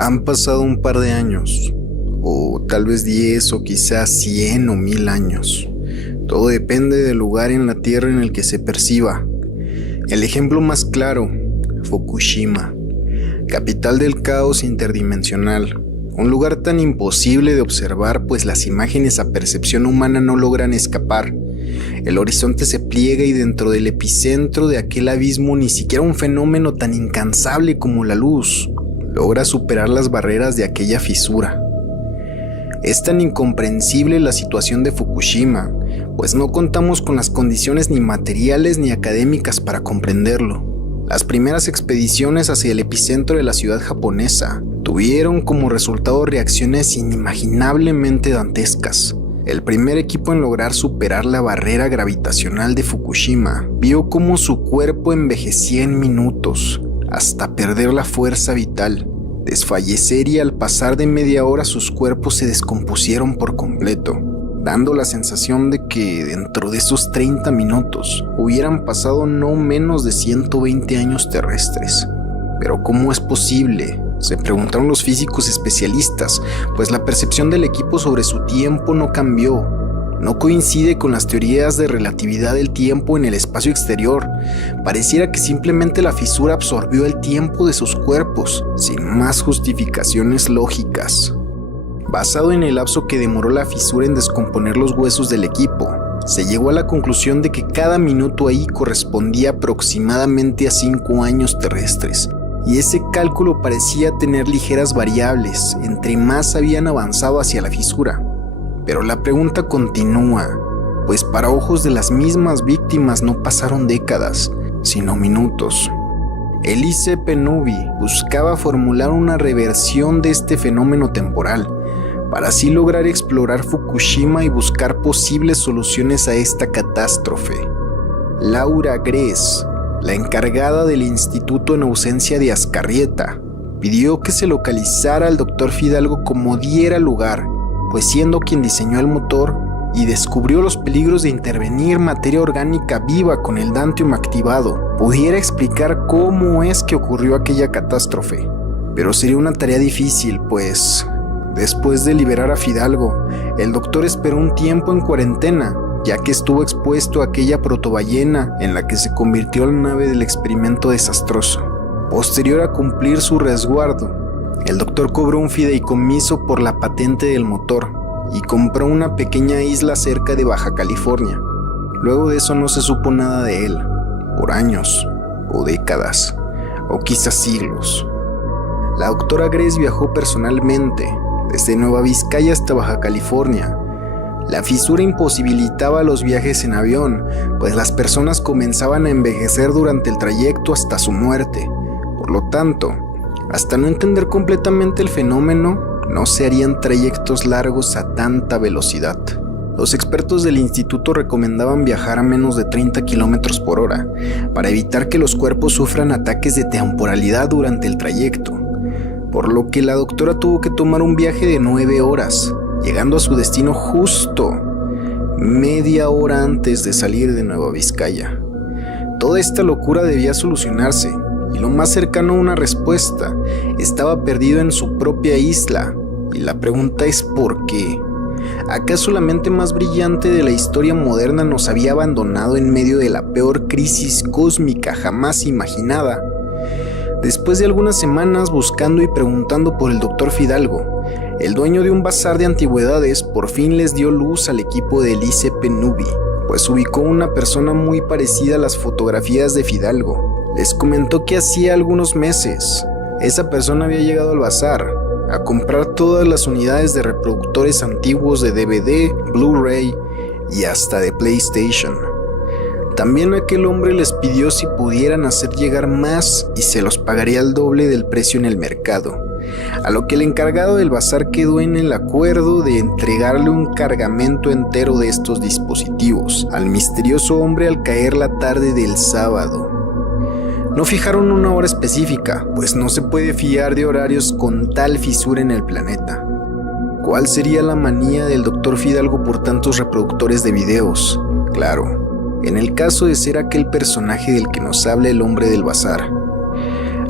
Han pasado un par de años, o tal vez 10 o quizás 100 o 1000 años. Todo depende del lugar en la Tierra en el que se perciba. El ejemplo más claro, Fukushima, capital del caos interdimensional. Un lugar tan imposible de observar, pues las imágenes a percepción humana no logran escapar. El horizonte se pliega y dentro del epicentro de aquel abismo ni siquiera un fenómeno tan incansable como la luz logra superar las barreras de aquella fisura. Es tan incomprensible la situación de Fukushima, pues no contamos con las condiciones ni materiales ni académicas para comprenderlo. Las primeras expediciones hacia el epicentro de la ciudad japonesa tuvieron como resultado reacciones inimaginablemente dantescas. El primer equipo en lograr superar la barrera gravitacional de Fukushima vio cómo su cuerpo envejecía en minutos, hasta perder la fuerza vital, desfallecer, y al pasar de media hora sus cuerpos se descompusieron por completo, dando la sensación de que dentro de esos 30 minutos hubieran pasado no menos de 120 años terrestres. ¿Pero cómo es posible?, se preguntaron los físicos especialistas, pues la percepción del equipo sobre su tiempo no cambió. No coincide con las teorías de relatividad del tiempo en el espacio exterior. Pareciera que simplemente la fisura absorbió el tiempo de sus cuerpos, sin más justificaciones lógicas. Basado en el lapso que demoró la fisura en descomponer los huesos del equipo, se llegó a la conclusión de que cada minuto ahí correspondía aproximadamente a 5 años terrestres. Y ese cálculo parecía tener ligeras variables entre más habían avanzado hacia la fisura. Pero la pregunta continúa, pues para ojos de las mismas víctimas no pasaron décadas, sino minutos. Elise Pennubi buscaba formular una reversión de este fenómeno temporal, para así lograr explorar Fukushima y buscar posibles soluciones a esta catástrofe. Laura Gress, la encargada del instituto en ausencia de Azcarrieta, pidió que se localizara al Dr. Fidalgo como diera lugar, pues siendo quien diseñó el motor y descubrió los peligros de intervenir materia orgánica viva con el Dantium activado, pudiera explicar cómo es que ocurrió aquella catástrofe. Pero sería una tarea difícil, pues después de liberar a Fidalgo, el doctor esperó un tiempo en cuarentena, ya que estuvo expuesto a aquella protoballena en la que se convirtió la nave del experimento desastroso. Posterior a cumplir su resguardo, el doctor cobró un fideicomiso por la patente del motor y compró una pequeña isla cerca de Baja California. Luego de eso no se supo nada de él, por años, o décadas, o quizás siglos. La doctora Gress viajó personalmente, desde Nueva Vizcaya hasta Baja California. La fisura imposibilitaba los viajes en avión, pues las personas comenzaban a envejecer durante el trayecto hasta su muerte. Por lo tanto, hasta no entender completamente el fenómeno, no se harían trayectos largos a tanta velocidad. Los expertos del instituto recomendaban viajar a menos de 30 km por hora, para evitar que los cuerpos sufran ataques de temporalidad durante el trayecto, por lo que la doctora tuvo que tomar un viaje de 9 horas, llegando a su destino justo media hora antes de salir de Nueva Vizcaya. Toda esta locura debía solucionarse, y lo más cercano a una respuesta estaba perdido en su propia isla, y la pregunta es ¿por qué? ¿Acaso la mente más brillante de la historia moderna nos había abandonado en medio de la peor crisis cósmica jamás imaginada? Después de algunas semanas buscando y preguntando por el Dr. Fidalgo, el dueño de un bazar de antigüedades por fin les dio luz al equipo de Elise Pennubi, pues ubicó una persona muy parecida a las fotografías de Fidalgo. Les comentó que hacía algunos meses esa persona había llegado al bazar a comprar todas las unidades de reproductores antiguos de DVD, Blu-ray y hasta de PlayStation. También aquel hombre les pidió si pudieran hacer llegar más y se los pagaría al doble del precio en el mercado, a lo que el encargado del bazar quedó en el acuerdo de entregarle un cargamento entero de estos dispositivos al misterioso hombre al caer la tarde del sábado. No fijaron una hora específica, pues no se puede fiar de horarios con tal fisura en el planeta. ¿Cuál sería la manía del Dr. Fidalgo por tantos reproductores de videos? Claro, en el caso de ser aquel personaje del que nos habla el hombre del bazar.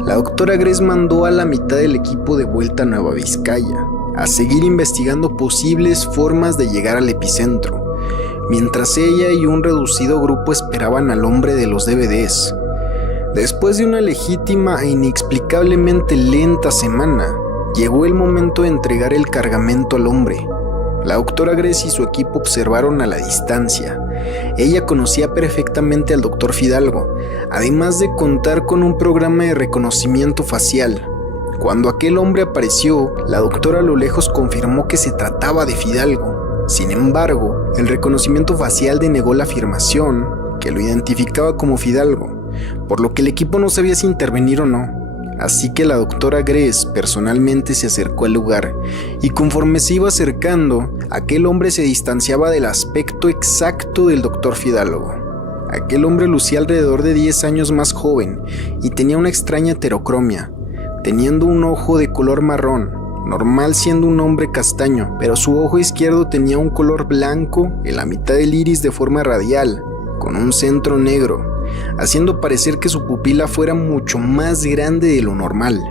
La doctora Gress mandó a la mitad del equipo de vuelta a Nueva Vizcaya, a seguir investigando posibles formas de llegar al epicentro, mientras ella y un reducido grupo esperaban al hombre de los DVDs. Después de una legítima e inexplicablemente lenta semana, llegó el momento de entregar el cargamento al hombre. La doctora Gress y su equipo observaron a la distancia. Ella conocía perfectamente al doctor Fidalgo, además de contar con un programa de reconocimiento facial. Cuando aquel hombre apareció, la doctora a lo lejos confirmó que se trataba de Fidalgo. Sin embargo, el reconocimiento facial denegó la afirmación que lo identificaba como Fidalgo, por lo que el equipo no sabía si intervenir o no. Así que la doctora Gress personalmente se acercó al lugar, y conforme se iba acercando, aquel hombre se distanciaba del aspecto exacto del doctor Fidalgo. Aquel hombre lucía alrededor de 10 años más joven y tenía una extraña heterocromia, teniendo un ojo de color marrón, normal siendo un hombre castaño, pero su ojo izquierdo tenía un color blanco en la mitad del iris de forma radial, con un centro negro, haciendo parecer que su pupila fuera mucho más grande de lo normal.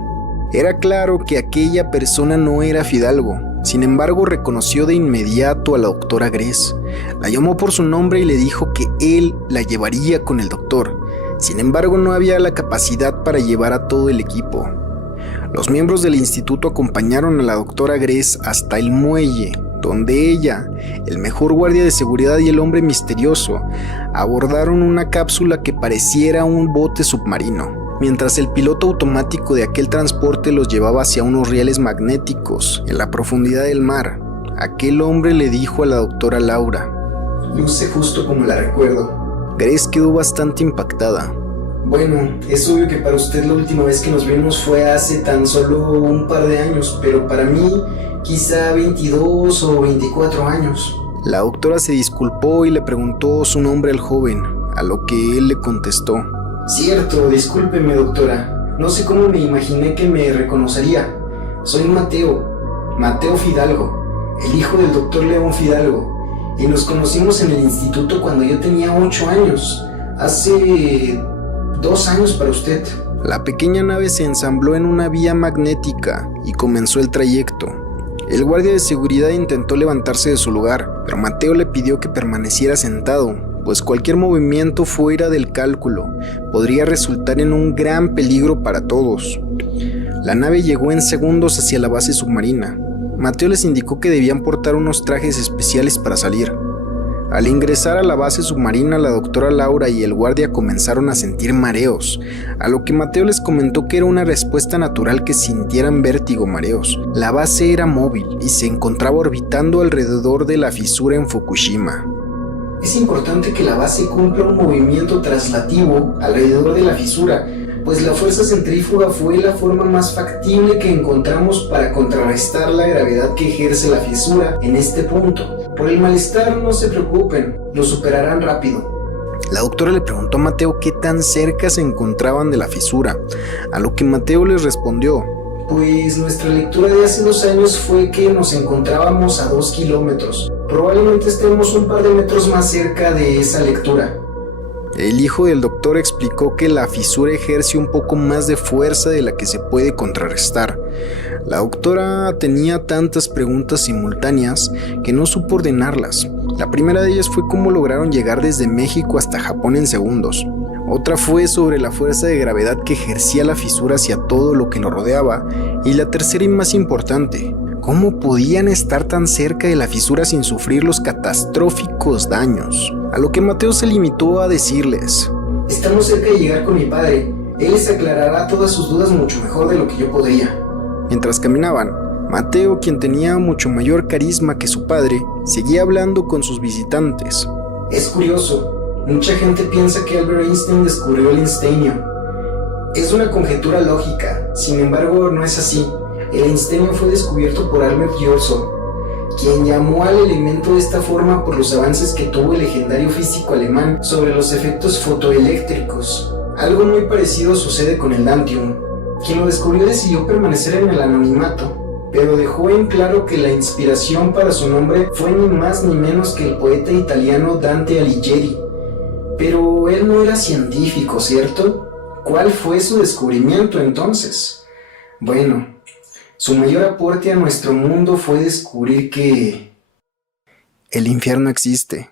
Era claro que aquella persona no era Fidalgo. Sin embargo, reconoció de inmediato a la doctora Gress. La llamó por su nombre y le dijo que él la llevaría con el doctor. Sin embargo, no había la capacidad para llevar a todo el equipo. Los miembros del instituto acompañaron a la doctora Gress hasta el muelle, donde ella, el mejor guardia de seguridad y el hombre misterioso abordaron una cápsula que pareciera un bote submarino, mientras el piloto automático de aquel transporte los llevaba hacia unos rieles magnéticos en la profundidad del mar. Aquel hombre le dijo a la doctora Laura: luce justo como la recuerdo. Gress quedó bastante impactada. Bueno, es obvio que para usted la última vez que nos vimos fue hace tan solo un par de años, pero para mí quizá 22 o 24 años. La doctora se disculpó y le preguntó su nombre al joven, a lo que él le contestó: cierto, discúlpeme doctora, no sé cómo me imaginé que me reconocería. Soy Mateo Fidalgo, el hijo del doctor León Fidalgo, y nos conocimos en el instituto cuando yo tenía 8 años, hace 2 años para usted. La pequeña nave se ensambló en una vía magnética y comenzó el trayecto. El guardia de seguridad intentó levantarse de su lugar, pero Mateo le pidió que permaneciera sentado, pues cualquier movimiento fuera del cálculo podría resultar en un gran peligro para todos. La nave llegó en segundos hacia la base submarina. Mateo les indicó que debían portar unos trajes especiales para salir. Al ingresar a la base submarina, la doctora Laura y el guardia comenzaron a sentir mareos, a lo que Mateo les comentó que era una respuesta natural que sintieran vértigo mareos. La base era móvil y se encontraba orbitando alrededor de la fisura en Fukushima. Es importante que la base cumpla un movimiento traslativo alrededor de la fisura, pues la fuerza centrífuga fue la forma más factible que encontramos para contrarrestar la gravedad que ejerce la fisura en este punto. Por el malestar no se preocupen, lo superarán rápido. La doctora le preguntó a Mateo qué tan cerca se encontraban de la fisura, a lo que Mateo les respondió: pues nuestra lectura de hace 2 años fue que nos encontrábamos a 2 kilómetros. Probablemente estemos un par de metros más cerca de esa lectura. El hijo del doctor explicó que la fisura ejerce un poco más de fuerza de la que se puede contrarrestar. La doctora tenía tantas preguntas simultáneas que no supo ordenarlas. La primera de ellas fue cómo lograron llegar desde México hasta Japón en segundos. Otra fue sobre la fuerza de gravedad que ejercía la fisura hacia todo lo que lo rodeaba. Y la tercera y más importante, ¿cómo podían estar tan cerca de la fisura sin sufrir los catastróficos daños? A lo que Mateo se limitó a decirles: estamos cerca de llegar con mi padre. Él les aclarará todas sus dudas mucho mejor de lo que yo podría. Mientras caminaban, Mateo, quien tenía mucho mayor carisma que su padre, seguía hablando con sus visitantes. Es curioso, mucha gente piensa que Albert Einstein descubrió el einsteinio. Es una conjetura lógica, sin embargo no es así. El einsteinio fue descubierto por Albert Johnson, quien llamó al elemento de esta forma por los avances que tuvo el legendario físico alemán sobre los efectos fotoeléctricos. Algo muy parecido sucede con el Dantium. Quien lo descubrió decidió permanecer en el anonimato, pero dejó en claro que la inspiración para su nombre fue ni más ni menos que el poeta italiano Dante Alighieri. Pero él no era científico, ¿cierto? ¿Cuál fue su descubrimiento entonces? Bueno, su mayor aporte a nuestro mundo fue descubrir que el infierno existe.